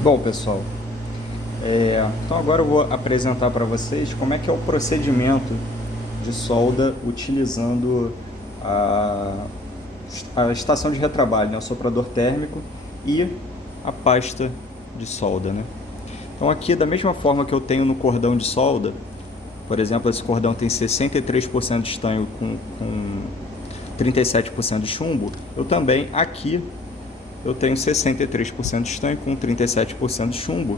Bom, pessoal, então agora eu vou apresentar para vocês como é que é o procedimento de solda utilizando a, a estação de retrabalho, né, o soprador térmico e a pasta de solda, né? Então aqui, da mesma forma que eu tenho no cordão de solda, por exemplo, esse cordão tem 63% de estanho com 37% de chumbo, eu também aqui eu tenho 63% de estanho com 37% de chumbo,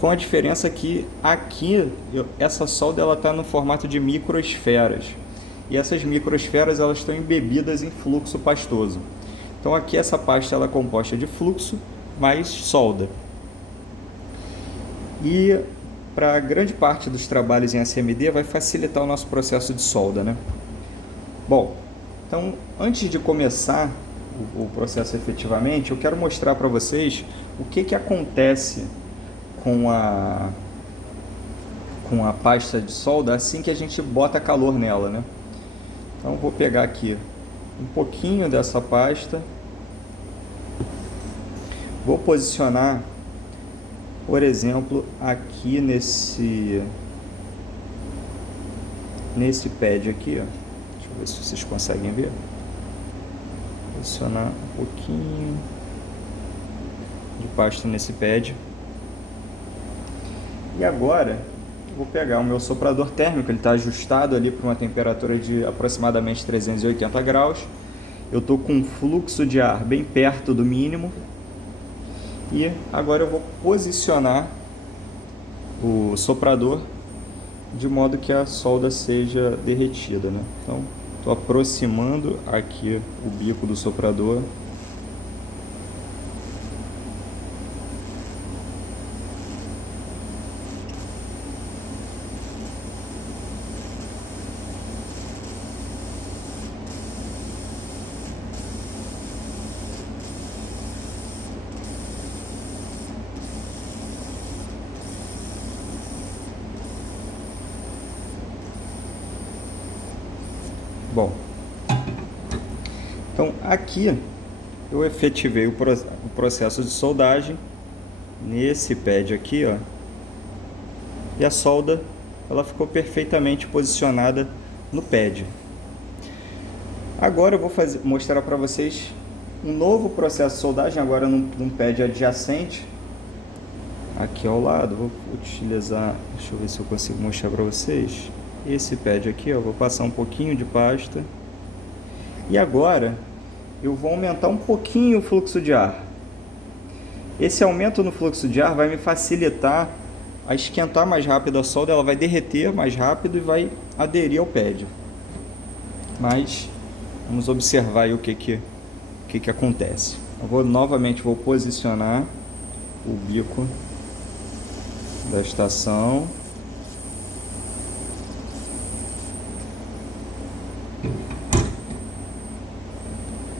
com a diferença que aqui essa solda ela está no formato de microesferas, e essas microesferas elas estão embebidas em fluxo pastoso. Então aqui essa pasta ela é composta de fluxo mais solda. E para grande parte dos trabalhos em SMD vai facilitar o nosso processo de solda, né? Bom, então antes de começar o processo efetivamente, eu quero mostrar para vocês o que acontece com a pasta de solda assim que a gente bota calor nela, né? Então vou pegar aqui um pouquinho dessa pasta, vou posicionar, por exemplo, aqui nesse pad aqui, ó. Deixa eu ver se vocês conseguem ver. Posicionar um pouquinho de pasta nesse pad. E agora vou pegar o meu soprador térmico, ele está ajustado ali para uma temperatura de aproximadamente 380 graus. Eu estou com um fluxo de ar bem perto do mínimo. E agora eu vou posicionar o soprador de modo que a solda seja derretida, né? Então, estou aproximando aqui o bico do soprador. Bom, então aqui eu efetivei o processo de soldagem nesse pad aqui, ó, e a solda ela ficou perfeitamente posicionada no pad. Agora eu vou mostrar para vocês um novo processo de soldagem, agora num pad adjacente aqui ao lado. Vou utilizar, deixa eu ver se eu consigo mostrar para vocês esse pad aqui, ó. Vou passar um pouquinho de pasta e agora eu vou aumentar um pouquinho o fluxo de ar. Esse aumento no fluxo de ar vai me facilitar a esquentar mais rápido a solda, ela vai derreter mais rápido e vai aderir ao pad. Mas vamos observar aí o que acontece. Eu novamente vou posicionar o bico da estação.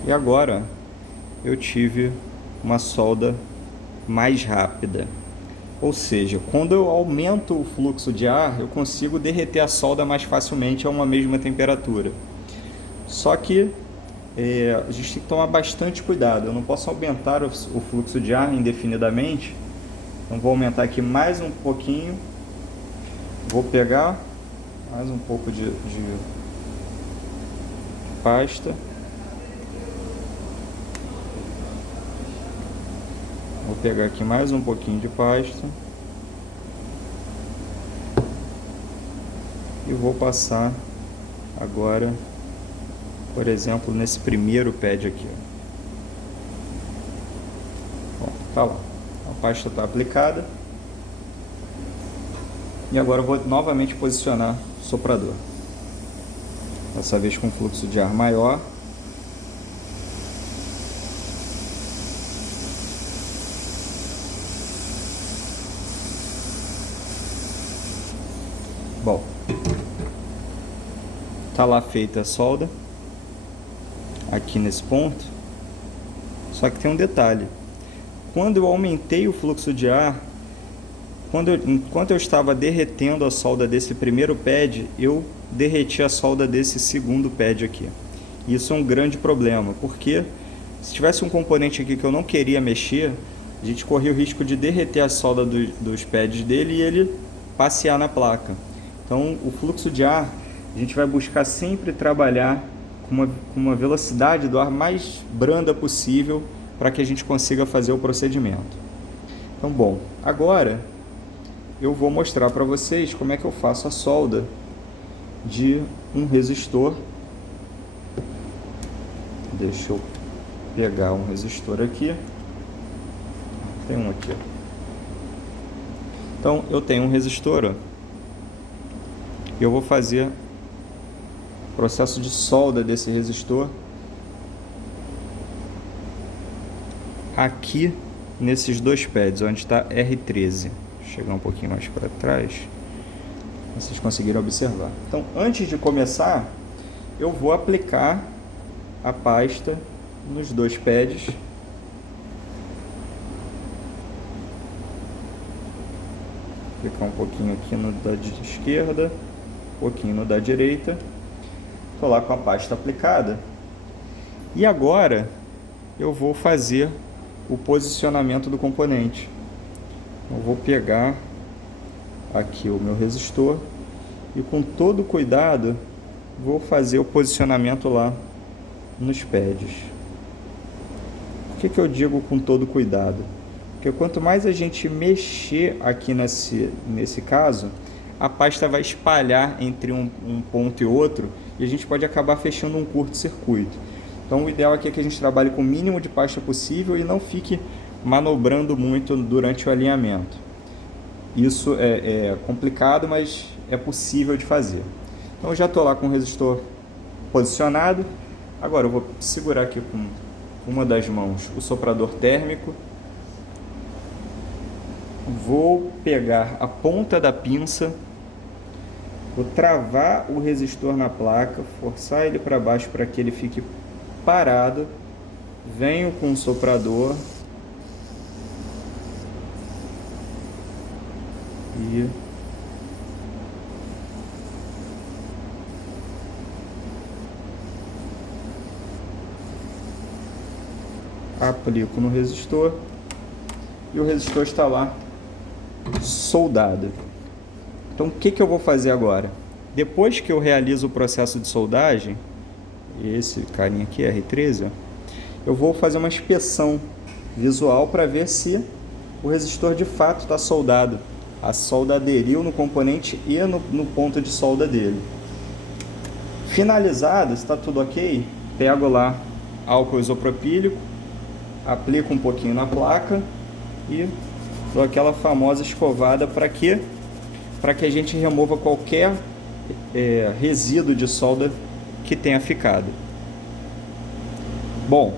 E agora eu tive uma solda mais rápida. Ou seja, quando eu aumento o fluxo de ar, eu consigo derreter a solda mais facilmente a uma mesma temperatura. Só que a gente tem que tomar bastante cuidado. Eu não posso aumentar o fluxo de ar indefinidamente. Então vou aumentar aqui mais um pouquinho. Vou pegar mais um pouco de pasta. Vou pegar aqui mais um pouquinho de pasta e vou passar agora, por exemplo, nesse primeiro pad aqui. Bom, tá lá. A pasta está aplicada. E agora eu vou novamente posicionar o soprador. Dessa vez com fluxo de ar maior. Bom, tá lá feita a solda aqui nesse ponto. Só que tem um detalhe: quando eu aumentei o fluxo de ar, enquanto eu estava derretendo a solda desse primeiro pad, eu derreti a solda desse segundo pad aqui. Isso é um grande problema, porque se tivesse um componente aqui que eu não queria mexer, a gente corria o risco de derreter a solda dos pads dele e ele passear na placa. Então, o fluxo de ar, a gente vai buscar sempre trabalhar com uma velocidade do ar mais branda possível para que a gente consiga fazer o procedimento. Então, bom, agora eu vou mostrar para vocês como é que eu faço a solda de um resistor. Deixa eu pegar um resistor aqui. Tem um aqui. Então, eu tenho um resistor, ó. Eu vou fazer o processo de solda desse resistor aqui nesses dois pads, onde está R13. Vou chegar um pouquinho mais para trás, vocês conseguiram observar. Então, antes de começar, eu vou aplicar a pasta nos dois pads. Aplicar um pouquinho aqui no da esquerda, um pouquinho no da direita. Estou lá com a pasta aplicada. E agora eu vou fazer o posicionamento do componente. Eu vou pegar aqui o meu resistor e com todo cuidado vou fazer o posicionamento lá nos pads. Por que eu digo com todo cuidado? Porque quanto mais a gente mexer aqui nesse caso, a pasta vai espalhar entre um ponto e outro e a gente pode acabar fechando um curto-circuito. Então o ideal aqui é que a gente trabalhe com o mínimo de pasta possível e não fique manobrando muito durante o alinhamento. Isso é complicado, mas é possível de fazer. Então eu já estou lá com o resistor posicionado. Agora eu vou segurar aqui com uma das mãos o soprador térmico. Vou pegar a ponta da pinça, vou travar o resistor na placa, forçar ele para baixo para que ele fique parado. Venho com o soprador e aplico no resistor e o resistor está lá soldado. Então o que eu vou fazer agora? Depois que eu realizo o processo de soldagem, esse carinha aqui, R13, eu vou fazer uma inspeção visual para ver se o resistor de fato está soldado. A solda aderiu no componente e no ponto de solda dele. Finalizado, está tudo ok, pego lá álcool isopropílico, aplico um pouquinho na placa e dou aquela famosa escovada para que a gente remova qualquer resíduo de solda que tenha ficado. Bom,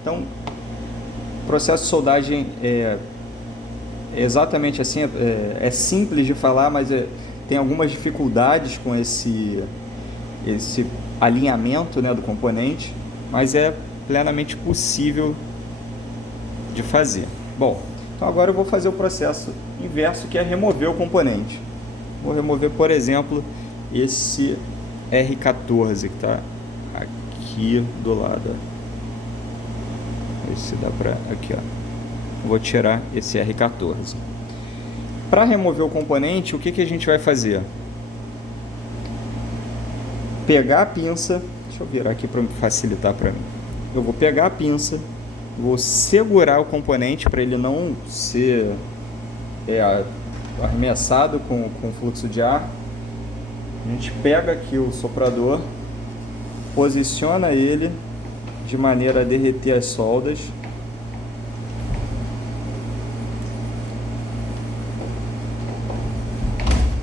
então o processo de soldagem é exatamente assim, é simples de falar, mas tem algumas dificuldades com esse alinhamento, né, do componente, mas é plenamente possível de fazer. Bom, então agora eu vou fazer o processo inverso, que é remover o componente. Vou remover, por exemplo, esse R14 que está aqui do lado. Esse dá para aqui, ó. Vou tirar esse R14. Para remover o componente, o que a gente vai fazer? Pegar a pinça, deixa eu virar aqui para facilitar para mim. Eu vou pegar a pinça, vou segurar o componente para ele não ser arremessado com o fluxo de ar. A gente pega aqui o soprador, posiciona ele de maneira a derreter as soldas.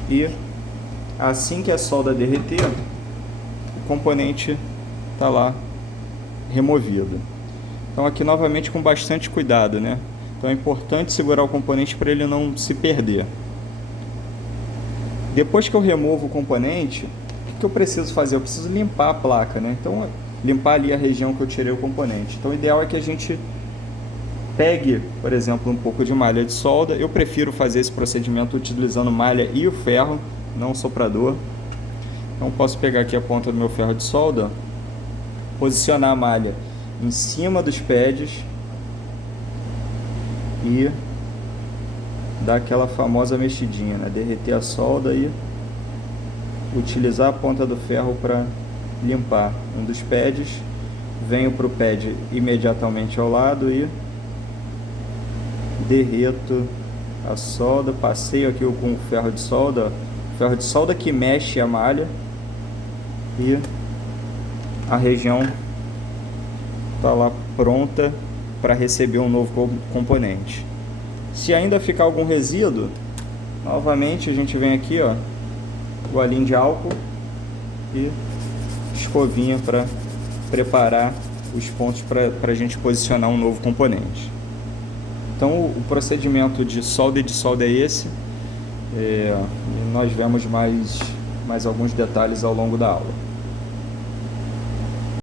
E assim que a solda derreter, o componente está lá removido. Então aqui novamente com bastante cuidado, né? Então é importante segurar o componente para ele não se perder. Depois que eu removo o componente, o que eu preciso fazer? Eu preciso limpar a placa, né? Então limpar ali a região que eu tirei o componente. Então o ideal é que a gente pegue, por exemplo, um pouco de malha de solda. Eu prefiro fazer esse procedimento utilizando malha e o ferro, não o soprador. Então posso pegar aqui a ponta do meu ferro de solda, posicionar a malha em cima dos pads e dar aquela famosa mexidinha, né? Derreter a solda e utilizar a ponta do ferro para limpar um dos pads. Venho para o pad imediatamente ao lado e derreto a solda, passeio aqui com o ferro de solda que mexe a malha, e a região está lá pronta para receber um novo componente. Se ainda ficar algum resíduo, novamente a gente vem aqui, ó, golinho de álcool e escovinha para preparar os pontos para a gente posicionar um novo componente. Então o procedimento de solda e dissolda é esse. E nós vemos mais alguns detalhes ao longo da aula.